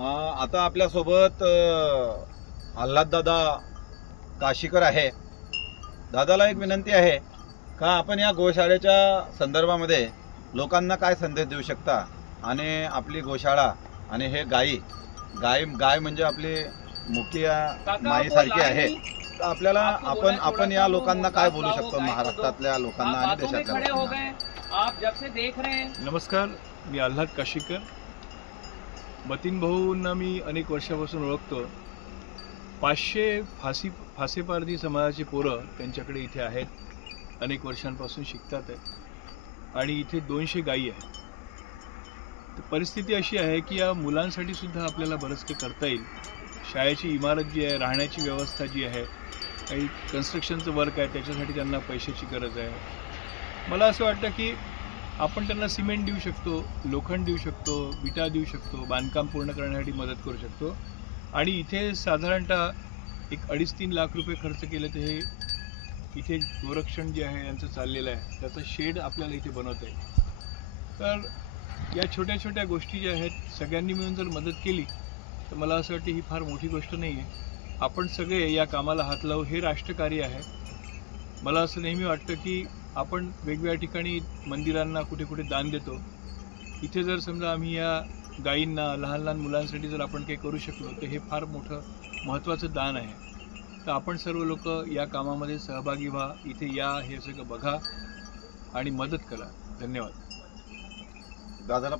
आता आपल्यासोबत आल्हाददादा काशीकर आहे. दादाला एक विनंती आहे का आपण या गोशाळेच्या संदर्भामध्ये लोकांना काय संदेश देऊ शकता आणि आपली गोशाळा आणि हे गाय म्हणजे आपली मुख्य माईसारखी आहे. तर आपल्याला आपण या लोकांना काय बोलू शकतो, महाराष्ट्रातल्या लोकांना आणि देशातल्या लोकांना? नमस्कार, मी आल्हाद काशीकर. मतीन भाऊंना मी अनेक वर्षापासून ओळखतो. 500 फासेपारधी समाजाची पोरं त्यांच्याकडे इथे आहेत, अनेक वर्षांपासून शिकतात आहेत आणि इथे 200 गायी आहेत. तर परिस्थिती अशी आहे की या मुलांसाठी सुद्धा आपल्याला बरंच काही करता येईल. शाळेची इमारत जी आहे, राहण्याची व्यवस्था जी आहे, काही कन्स्ट्रक्शनचं वर्क आहे, त्याच्यासाठी त्यांना पैशाची गरज आहे. मला असं वाटतं की आपण त्यांना सिमेंट देऊ शकतो, लोखंड देऊ शकतो, विटा देऊ शकतो, बांधकाम पूर्ण करण्यासाठी मदत करू शकतो. आणि इथे साधारणतः एक 2.5-3 लाख रुपये खर्च केले तर हे इथे गोरक्षण जे आहे यांचं चाललेलं आहे, त्याचं शेड आपल्याला इथे बनवता येईल. तर या छोट्या छोट्या गोष्टी ज्या आहेत सगळ्यांनी मिळून जर मदत केली तर मला असं वाटतं ही फार मोठी गोष्ट नाही आहे. आपण सगळे या कामाला हात लावू, हे राष्ट्रकार्य आहे. मला असं नेहमी वाटतं की आपण वेगवेगळ्या ठिकाणी मंदिरांना कुठे कुठे दान देतो. इथे जर समजा आम्ही या गायींना, लहान लहान मुलांसाठी जर आपण काही करू शकलो तर हे फार मोठं महत्त्वाचं दान आहे. तर आपण सर्व लोक या कामामध्ये सहभागी व्हा, इथे या, हे सगळं बघा आणि मदत करा. धन्यवाद. दादाला